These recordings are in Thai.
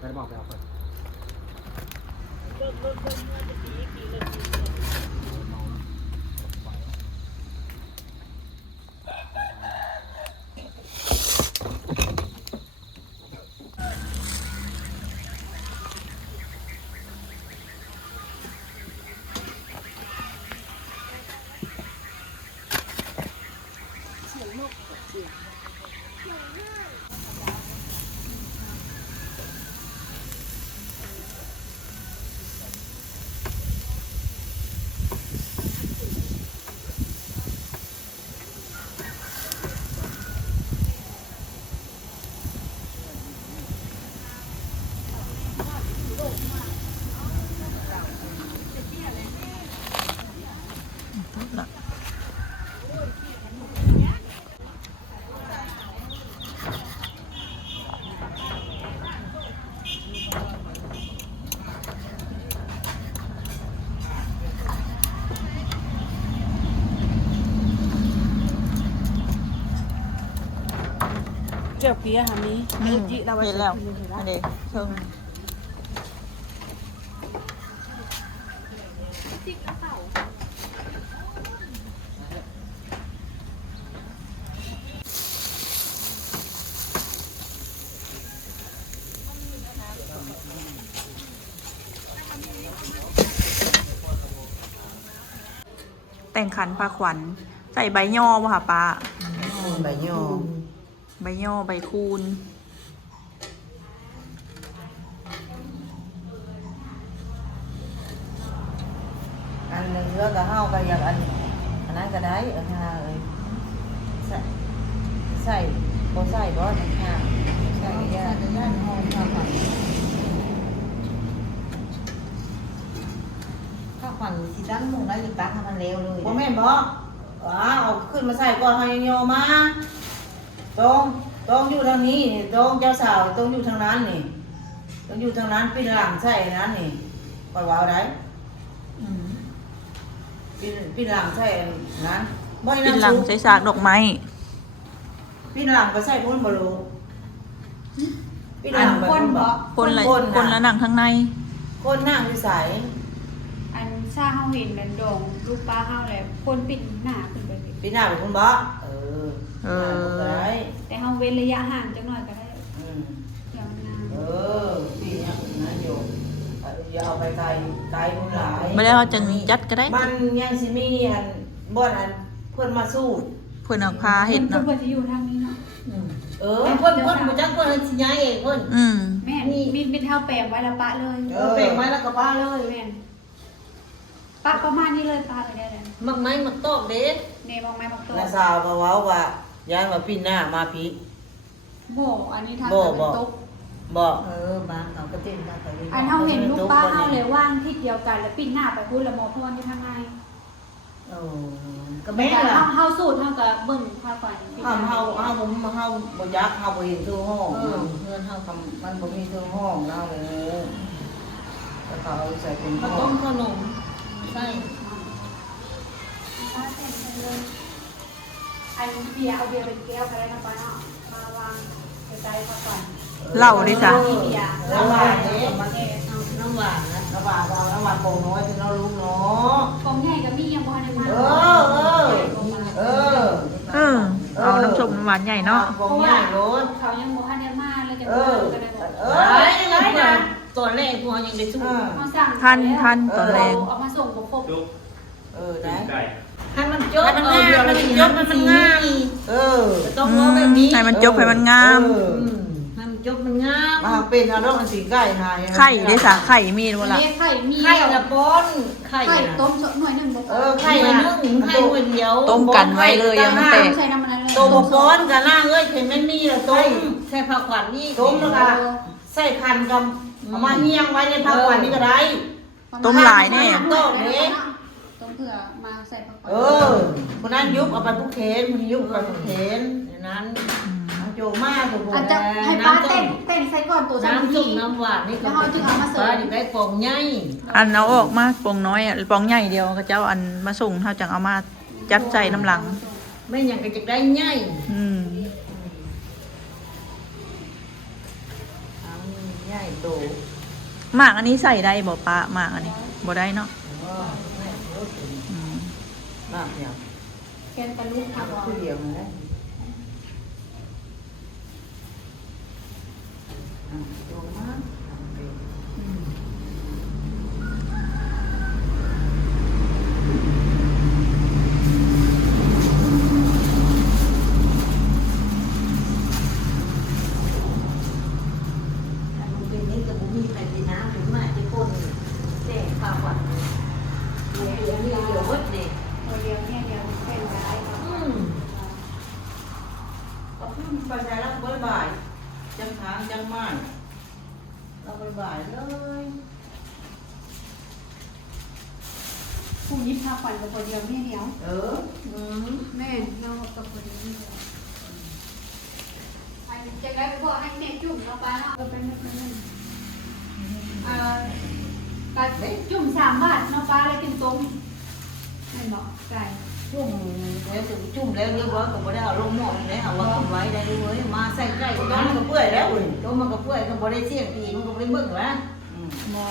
ไปบอกไปเอาไปเจ้าเกี้ยหานี้จิเราไป เห็นแล้วอันนี้เชิงแต่งขันพาขวัญใส่ใบย่อป่ะค่ะป้า ใบย่อ ใบย่อใบคูณอันหนึ่งเลือกกับเฮาก็อยากอันนั้นก็ได้ฮะใส่บ่ใส่บ่ค่ะใส่ยาย่านหอมค่ะข้าวขวัญสิตั้งมุงได้อยู่ตักให้มันเร็วเลยบ่แม่นบ่เอาขึ้นมาใส่ก่อนเฮายังโยมาต้องอยู่ทางนี้นี่ต้องเจ้าสาวต้องอยู่ทางนั้นนี่ต้องอยู่ทางนั้นปีนหลังใส่นั้นนี่ปล่อยว่าเอาได้ปีนหลังใส่นั้นบ่ให้ ปิ นั่ น น หลัง สุก ใส่สากดอกไม้ ปีนหลังก็ใส่พ้นบ่รู้ปีนหลังไปพ้นบ่ คนละหนังข้างใน คนนั่งอยู่ใส่ อันซาเฮาเห็นนันดงลูกป้าเฮาแหละคนปิดหน้าขึ้นไป ปีนหน้าไปพ้นบ่ได้ แต่เฮาเว้นระยะห่างจังหน่อยก็ได้ ยาวนาน ปีนี้นะโยมอย่าเอาไปไกลพุ่นหลาย ไม่ได้ว่าจังจัดก็ได้ มันยังสิมีอันบ่อนอันเพิ่นมาสู้ เพื่อนเอาพาเห็ด เนาะ เนาะ เพิ่นจะอยู่ทางนี้เนาะ เพิ่นบ่จักเพิ่นสิย้ายเองเพิ่น แม่มีเท่าแปลงไว้ละปะเลย เป่งไว้แล้วก็บ้าเลย แม่นปะประมาณนี้เลยปะไปได้เลย มักไม้มักตอกเด้ เนบองไม้บอกตัว น้าสาวก็เว้าว่าย้ายมาปีหน้ามาพี่ โบอันนี้ทางเป็นตุ๊ก บอกบางเขาก็เต้นมาไป อันเฮาเห็นลูกป้าเฮาเลยว่างที่เดียวกันแล้วปิ้นหน้าไปพูดละโมพรอยู่ทางใน ก็แม่ล่ะ เฮาสูตรเฮาก็เบิ่งพาก่อน เฮาบ่ยักเฮาบ่เห็นทั่วห้องเฮือนเฮาทำมันบ่มีทั่วห้องเนาะเลยแล้วเขาเอาใส่เป็นต้มขนมใช่ อันเบียร์เอาเบียร์เป็นแก้วก็ได้นะป้าเนาะมาวางกระจายพาก่อน เหล่าดิจ้ะ เบียร์ น้ำหวานน้ำหวานนะน้ำหวานเอาน้ำหวานโป่งน้อยที่เรารู้เนาะ กองใหญ่ก็มียังบ่ได้มา เอาน้ำส้มน้ำหวานใหญ่เนาะ โป่งใหญ่โลด เขายังบ่ทันได้มาเลยจะก็ได้บอก ได้ตอนแรกพวกยังได้สู้ เขาสั่ง ท่านตอนแรก เอามาส่งบ่ครบ ได้ให้มันจบมันง่ายมันง่ายต้องว่าแบบนี้ ให้มันจบให้มันงาม ให้มันจบมันงามมาเป็นเอาดอกมันสีไก่หาย ไข่ได้สาไข่มีเวลา ไข่มี ไข่ละป้อนไข่ ต้มหน่วยนึงบ่พอ ไข่ละนึ่งไข่หน่วยเดียว ต้มกันไว้เลยยังมันแตก ใส่น้ำมันเลย ต้มป้อนกันล่างเอ้ยเห็นมันมีละต้มใส่ผักหวานนี่ต้มแล้วก็ใส่คันกับเอามาเฮียงไว้ในผักหวานนี่ก็ได้ ต้มหลายแน่ ต้มเผื่อมาใส่ผัก คนนั้นยุบเอาไปผู้เขนคนนี้ยุบเอาไปผู้เขนนั้นโจมากถูก อาจจะให้ป้าเต้นใส่ก่อนตัว น้ำส้มน้ำหวานนี่ก็ได้กล่องใหญ่ อันเอาออกมาปองน้อยอ่ะปองใหญ่เดียวก็เจ้าอันมาส่งเท่าจังเอามาจัดใจน้ำหลัง ไม่อย่างก็จะได้ใหญ่ใหญ่ โต หมากอันนี้ใส่ได้บ่ป้าหมากอันนี้บ่ได้เนาะอืม มากเนี่ย แกนตะลุกค่ะบ่ คือเดียวนะลงมา เป็นนี้กับบุมีไปเป็นน้ำหรือมาที่คนแต่ข้าวหวานเดี๋ยววัดเด็ก ตัวเดียวเนี่ยเดียวเป็นได้เนาะ ก็ขึ้นไปใช้แล้วบ่ายจังทางจังไม้เราบ่ายเลย ผู้ยิบพาขวัญกับตัวเดียวเนี่ยเดียว แม่เนาะกับตัวเดียวนี่เดียวอันจะได้บอกให้แม่จุ่มเนาะป้าเนาะเป็นการจุ่ม3 บาทเนาะป้าแล้วกินต้มแม่บอกไก่ จุ่มแล้วถึงจุ่มแล้วเรียบร้อยก็บ่ได้เอาลงหม้อเลยเอาว่าต้มไว้ได้เลยมาใส่ไก่ ต้ ต้ น ม ก็เปื่อยแล้วอุ่น ต้มมันก็เปื่อยก็บ่ได้เสี่ยงตีมันก็บ่ได้เบิ่งละ หมอ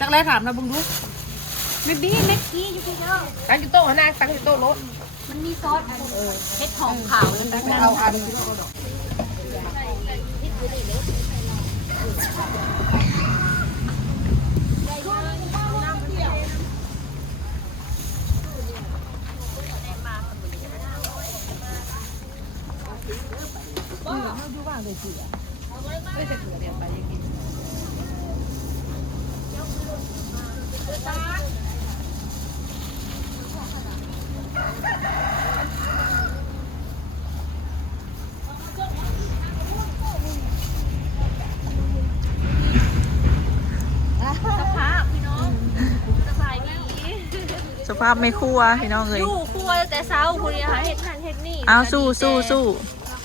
จักแรกถามนะบึงดู ไม่บี้เม็ดกี้อยู่ที่เด้อ ตั้งอยู่โต๊ะหน้าตั้งอยู่โต๊ะรถ มันมีซอสอันเม็ดทองขาวนั่น ไปเอาอัน สภาพไม่ครัวพี่น้องเอ้ย อยู่ครัวแต่เช้าคุณเนี่ยค่ะเฮ็ดนั่นเฮ็ดนี่ เอาสู้สู้สู้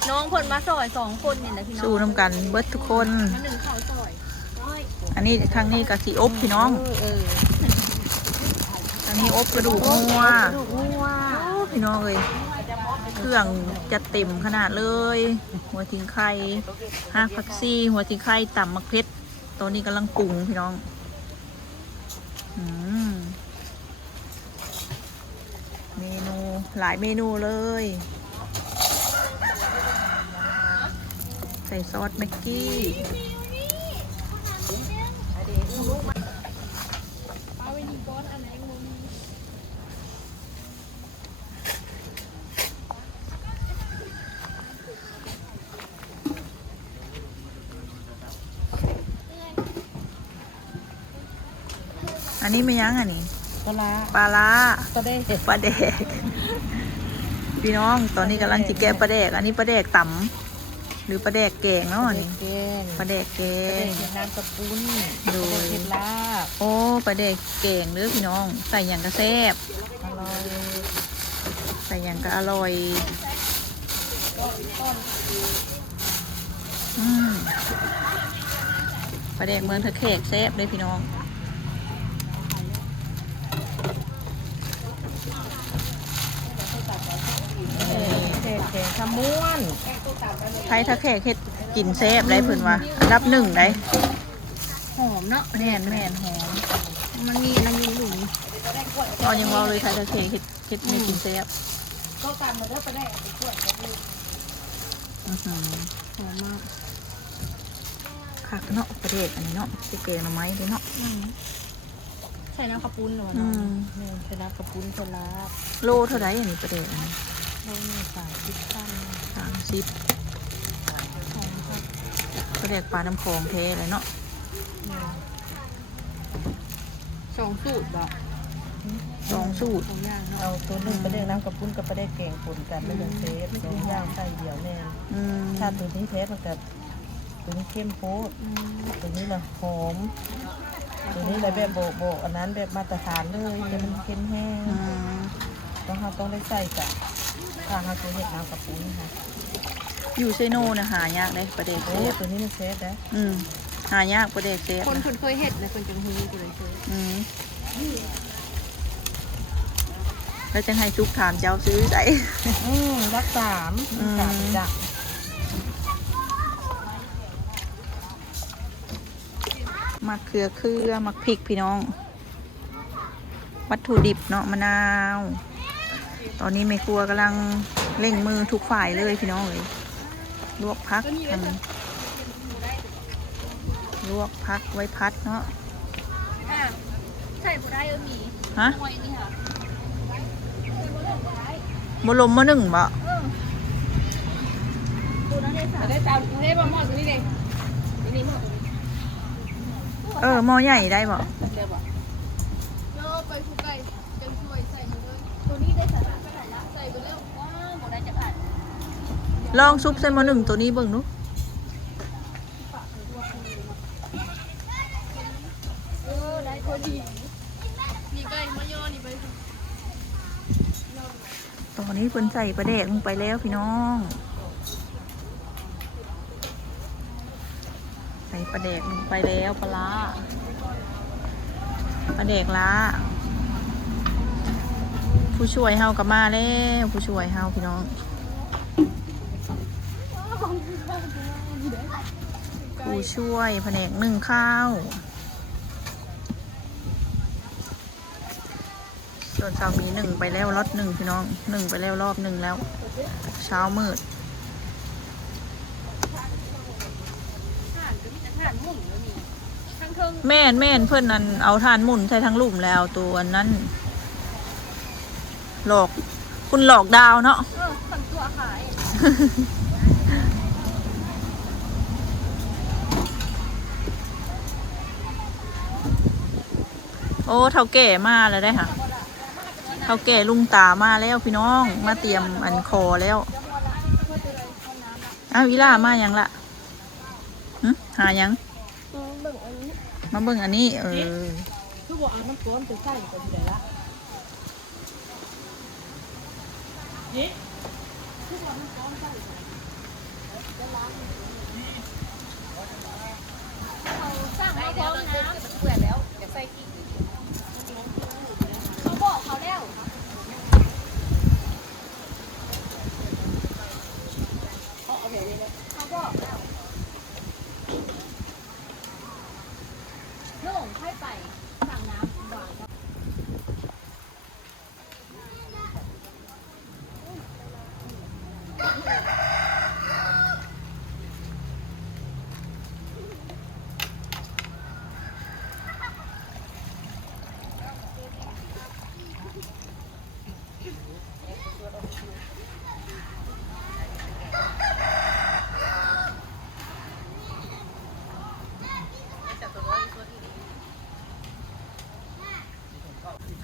น้องเพิ่นมาซอย2 คนนี่แหละพี่น้อง สู้น้ำกันเบิดทุกคน มาหนึ่งข้าวซอย อันนี้ครั้งนี้ก็สีอบพี่น้องอันนี้อบกระดูกงัวโอ้พี่น้องเอ้ยเครื่องจะเต็มขนาดเลย หัวทิ้งไข่หากผักซี่หัวทิ้งไข่ต่ำมะเขือตัวนี้กำลังปรุงพี่น้องอืมเมนูหลายเมนูเลยใส่ซอสแม็กกี้ อันนี้ไม่ยั้งอันนี้ ปลา ปลาล้า ก็ได้ ปลาแดกพี่น้องตอนนี้กำลังจิแกะปลาแดก อันนี้ปลาแดกต่ำหรือปลาแดกแกงเนาะอันนี้ แกง ปลาแดกแก เด็ ง กเห็ดน้ำกระปุ้น โดย เห็ดลาบ โอ้ปลาแดกแกงเด้อพี่น้อง ใส่อย่างกระแซบ อร่อย ใส่อย่างก็อร่อยปลาแดกเมืองเธอแขกแซบเลยพี่น้อง เด็กแกงขม้วน ไทยถ้าแขกเฮ็ดกินแซบได้เพิ่นว่าอันดับ 1ได้ ไท อมเนาะ แม่นหอม มันมีอะไรอยู่หลุม ตอนยังเว่าเลยไทยตะเคเฮ็ดไม่กินแซ่บ ก็การมาเด้อไปได้ไปช่วยกันดู อื้อหือ หอมมาก คักเนาะประเทศอันนี้เนาะสิเกหน่อไม้เลยเนาะ ใส่น้ำข้าวปุ้นเหรอ อื เนาะ ม แม่ชนะกระปุ้นชนะ โลเท่าไหร่อันนี้ประเทศอันนี้ เราเนี่ยสายคิดตั้ง 30 หอมค่ะ ประเทศปลาน้ำคลองแท้เลยเนาะ สองสูตรบ่ 2 สูตร สองอย่างเนาะ เอาตัวหนึ่งไปได้น้ำกระปุ้นกับไปได้แกงปนกันไม่ต้องเทสสองอย่างใส่เดียวแน่ อืม ถ้าตัวนี้เทสมันกับตัวนี้เข้มโพดตัวนี้นะหอม ตัวนี้เลยแบบโบอันนั้นแบบมาตรฐานเลยจะมันเข้มแห้ง อืม ต้องได้ใส่กับถ้าเราตัวเห็ดน้ำกระปุ้นค่ะ อยู่ไซโนนะหายากเลยประเทศ โอ้ เซฟ ตัวนี้มันเซฟนะ หายากประเทศเซฟ คน นะ เคยเห็ดเลยคนจังหูกูเลยเคย แล้วจะให้ชุกถามเจ้าซื้อใส่ รักสามจ้ะ มักเขือมักพริกพี่น้อง วัตถุดิบเนาะมะนาว ตอนนี้แม่ครัวกำลังเร่งมือทุกฝ่ายเลยพี่น้องเลยลวกพักลวกพักไว้พัดเนาะ ใส่บุได้มี ฮะ หอยนี่ค่ะ บลมมาหนึ่งบ่ ปูนั่นได้สาม ได้ตามได้บ่หม้อตัวนี้เด้นี่หม้อตัวนี้ หม้อใหญ่ได้บ่ เดี๋ยวบ่ เยอะไปผู้ไก่จังช่วยใส่มาเลยตัวนี้ได้สาระเท่าไหร่ละใส่ไปแล้วว้าวหมดได้จะขาด ลองซุปใส่หม้อหนึ่งตัวนี้เบิ่งดู ได้พอดีนี่ไก่มะยอนี่ไป ตอนนี้เพิ่นใส่ปลาแดกลงไปแล้วพี่น้อง ใส่ปลาแดกลงไปแล้วปลาร้าปลาแดกล้าผู้ช่วยเฮากับมาแล้วผู้ช่วยเฮาพี่น้องผู้ช่วยแผนกนึ่งข้าวส่วนสามีหนึ่งไปแล้วรอบหนึ่งพี่น้องหนึ่งไปแล้วรอบหนึ่งแล้ว เช้ามืด ทั้งเทิง แม่นเพื่อนนั้นเอาทานหมุนใส่ทั้งลุ่มแล้วตัวอันนั้นหลอกคุณหลอกดาวเนาะ สั่งตัวขาย โอ้เท่าแก่มาแล้วได้ค่ะเท่าแก่ลุงตามาแล้วพี่น้องมาเตรียมอันคอแล้วอ้าวอีล่ามายังละหึหายัง มาเบิ่งอันนี้คือบ่เอาน้ำก้อนไปใส่ก็สิได้ละนี่ สั่งมาพร้อมนะเปื่อยแล้วจะใส่กี่เขาบอกเขาแล้วเขาบอกแล้วเรื่องค่อยไปสั่งน้ำหวาน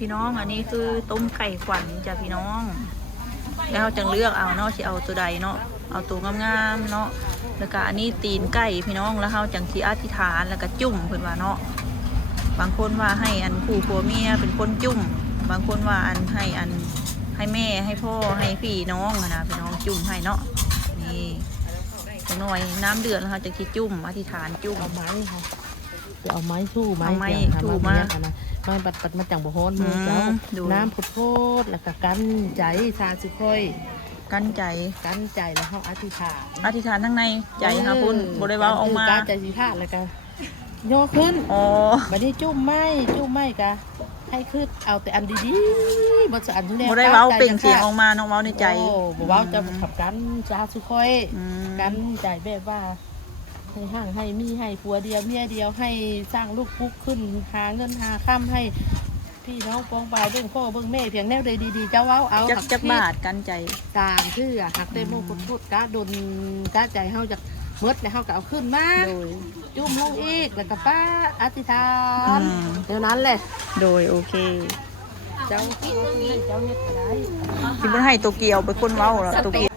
พี่น้องอันนี้คือต้มไก่ขวัญจ้ะพี่น้อง แล้วเราจะเลือกเอาเนาะที่เอาตัวใดเนาะเอาตัวงามๆเนาะแล้วก็อันนี้ตีนไก่พี่น้องแล้วเราจังสีอธิษฐานแล้วก็จุ่มเพิ่นว่าเนาะบางคนว่าให้อันผู้ผัวเมียเป็นคนจุ่มบางคนว่าอันให้แม่ให้พ่อให้พี่น้องนะพี่น้องจุ่มให้เนาะนี่จังหน่อยน้ำเดือดแล้วเราจะคิดจุ่มอธิษฐานจุ่ม เอาไม้ค่ะจะเอาไม้สู้ไม้ เอาไม้ เสียงค่ะ สู้ มา มา เนี้ยค่ะนะไม้ปัดมาจังบ่ฮ้อนมือเจ้า ดู น้ำผุดโพดแล้วก็กันใจชาสุค่อย กั้นใจ กันใจแล้วเขาอธิษฐาน อธิษฐานทั้งในใจค่ะพุ่นบริวารออกมา การใจสิธาตุแล้วก็ ย่อขึ้น อ๋อ บัดนี้จุ่มไม้กะให้ขึ้นเอาแต่อันดีๆบ่จะอันทุเรียน บ่ได้เว้าเปล่งเสียงออกมาน้องเว้าในใจ โอ้บ่เว้าจะขับกันจ้าสุค่อย อืม กันใจแบบว่าให้ห่างให้มีให้ผัวเดียวเมียเดียวให้สร้างลูกปุ๊กขึ้นหาเงินหาค่ำให้พี่น้องปองปายเบิ่งพ่อเบิ่งแม่เพียงแนวใดดีๆเจ้าเว้าเอา จักบาทกันใจ สร้างชื่อหักเต็มโมกพุดกะดนกะใจเฮาจากเมดแล้วเฮาก็เอาขึ้นมา โดย จุ่มลงอีกแล้วก็ป้าอธิษฐาน อืม เดี๋ยวนั้นแหละ โดยโอเค เจ้าคิดให้เจ้าเฮ็ดก็ได้ สิบ่ให้โตเกียวเป็นคนเว้าล่ะโตเกียว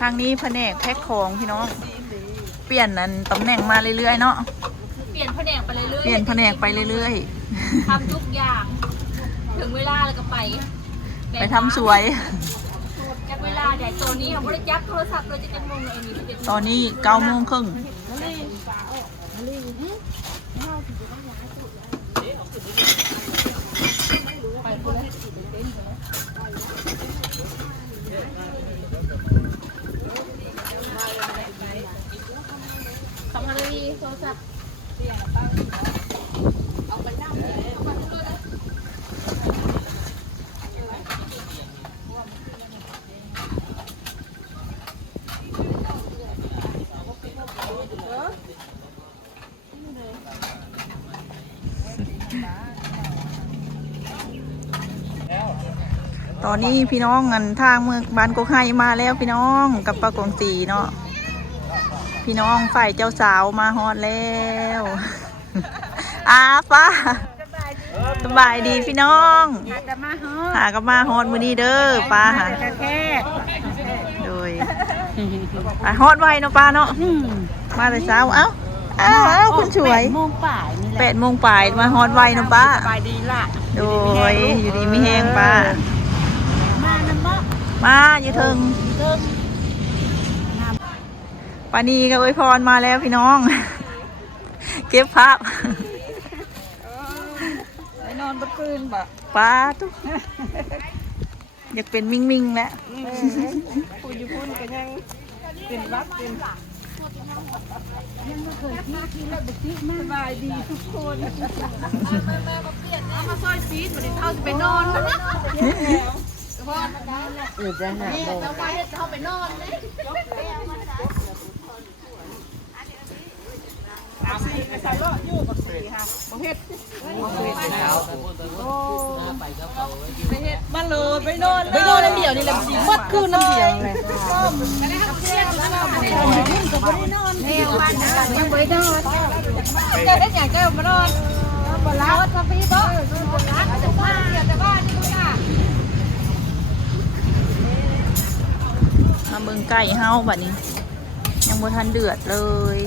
ทางนี้แผนกแพ็คของพี่น้องเปลี่ยนนั้นตำแหน่งมาเรื่อยๆเนาะ เปลี่ยนแผนกไปเรื่อย เปลี่ยนแผนกไปเรื่อย ๆทำทุกอย่าง ถึงเวลาแล้วก็ไป ๆ ไปทำสวย จากเวลาแต่ตัวนี้เขาไม่ได้จับโทรศัพท์เลยจะมงเลยนี่เป็น ตอนนี้9 โมงครึ่ง สำคัญเลยโทรศัพท์ ตอนนี้พี่น้องงันทางเมืองบ้านกกไฮมาแล้วพี่น้องกับปลากงสีเนาะพี่น้องฝ่ายเจ้าสาวมาฮอดแล้ว ป้าสบายดีพี่น้องหากับมาฮอดมื้อนี้เด้อป้าหาโดยไปฮอดไวเนาะป้าเนาะมาแต่เช้าเอ้าคุณช่วย8 โมงป่ายมาฮอดไวเนาะป้า สบายดีล่ะ โดยอยู่ดีไม่แห้งป้ามาอยู่เทิงปานีกับอวยพรมาแล้วพี่น้อง เก็บภาพ ไปนอนบ่คืนบ่ ป้าตุ๊กอยากเป็นมิ่งๆแล้ว ผู้อยู่พุ่นก็ยังเป็นวัดเป็นสบายดีทุกคนมาซอยซีดมันเขาจะไปนอนแล้วนะจะหาโมง เขาไปนอนเลย มาเลยไปนอนน้ำเดียวนี่แหละสิมัดคืนน้ำเดียวเลย ยังบ่ได้นอน เจ้าได้อย่างเจ้ามานอนบนร้านมาพี่บ่บนร้านจะบ้านแต่บ้านนี่ก็ยาก มาเมืองไก่เฮาบัดนี้ ยังบ่ทันเดือดเลย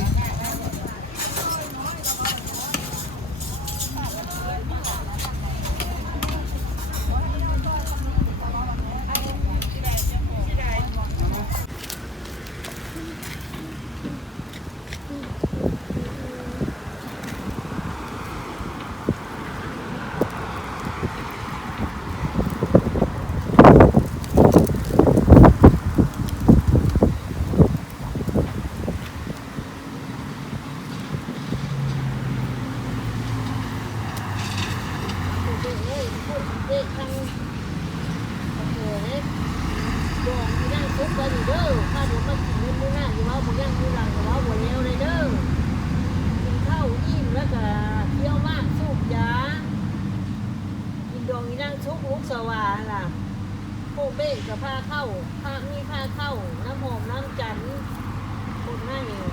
สว่างล่ะโคเบ้กับผ้าเข้าผ้ามีผ้าเข้าน้ำหอมน้ำจันทร์คนหน้าเหนียว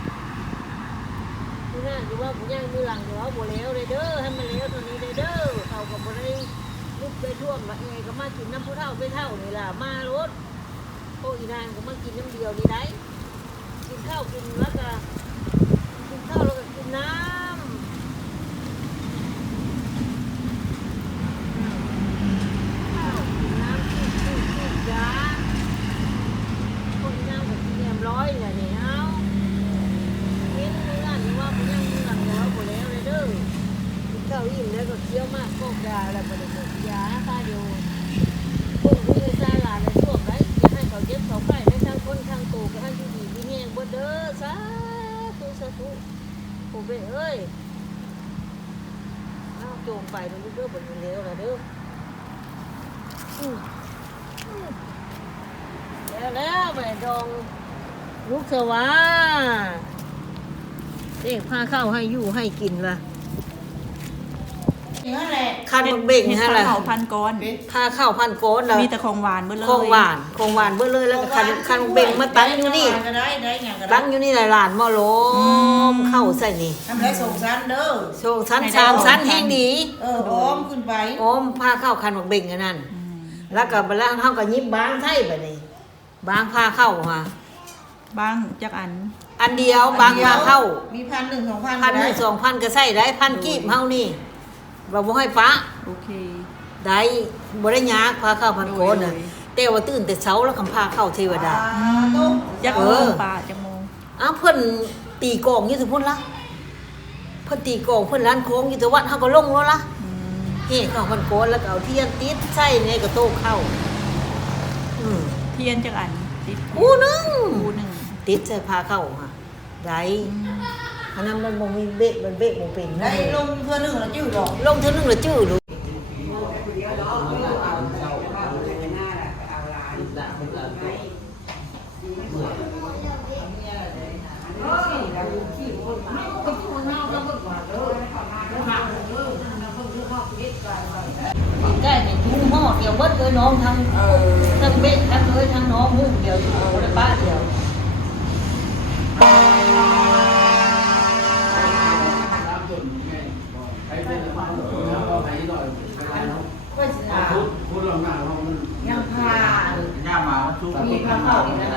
คุณน่าอยู่ว่าผมย่างมือหลังอยู่ว่าบัวแล้วเลยเด้อให้มันแล้วตอนนี้เลยเด้อเขากับบัวได้ลุกไปท่วมว่าไงก็มากินน้ำผู้เท่าไปเท่านี่ล่ะมารถโอ้อีนางก็มากินน้ำเดียวนี่ได้กินข้าวกินแล้วก็กินข้าวแล้วก็กินน้ำจ้าคนย่างแบบเนียมร้อยเลยเนี่ยเอาเห็นเมื่อนี่ว่าผมย่างมือหลังอยู่ว่าบัวแล้วเลยเด้อกินข้าวอิ่มแล้วก็เคี้ยวมากโคกยาอะไรประเดี๋ยวยาตาเดียวพวกนี้ซาลาในช่วงไรจะให้เขาเย็บเขาไก่ได้ทั้งคนทั้งตัวก็ให้ สาธุสาธุโอ้เบ้เอ้ยเอาโจมไปมันเด้อบนเร็วนะเด้อแล้วแม่ดองลูกสวาเด็กพาข้าวให้อยู่ให้กินว่ะ นั่นแหละ คันบักเบ่งฮะ เฮ็ด ล่ะ ข้าวพันก้อน พาข้าวพันโกนแล้ว มีแต่ของหวานเบิดเลย ของหวานเบิ่เลยแล้วก็คันบักเบ่งมาตั้งอยู่นี่ ก็ได้หยังก็ได้ ตั้งอยู่นี่หลานมาโลมเข้าใส่นี่ ทำได้ส่งซันเด้อ โชว์ชั้นชามชั้นแห่งดี อ้อมขึ้นไป โอมพาเข้าคันบักเบ่งอันนั้นแล้วก็แล้วเฮาก็ยิบบางไทยบัดนี้บางพาเข้ามา บ้างจักอัน อันเดียวบางพาเข้า มี1,000 2,000 1,000 2,000ก็ใส่ได้1,000กีบเฮานี่ว่าบ่ให้ปะ โอเค ได้บ่ได้ยากพาเข้าพันโกนน่ะแต่ว่าตื่นแต่เช้าแล้วคำพาเข้าเทวดา จักโมงป่าจักโมง อ้าวเพิ่นตีกลองอยู่ทุพุ่นละเพิ่นตีกลองเพิ่นร้านโค้งอยู่ทุวัดเฮาก็ลงแล้วละเฮ้เข้าพันโกนแล้วก็เอาเทียนติดใส่ในกระโต๊ะเข้าเทียนจักอันติด คู่หนึง คู่หนึ่ง ติดใส่พาเข้าค่ะได้อันนั้นมันบ่มีเบะมันเบะบ่เป็น ได้ลงเทื่อนึงแล้วจิ้วดอก ลงเท่านึงแล้วจื้อลูก ได้เนี่ยทุ่งห่อเดียวเบิดเลยน้องทั้งเบ็ดทั้งเลยทั้งน้องมุ้งเดียวอยู่คนละป้าเดียว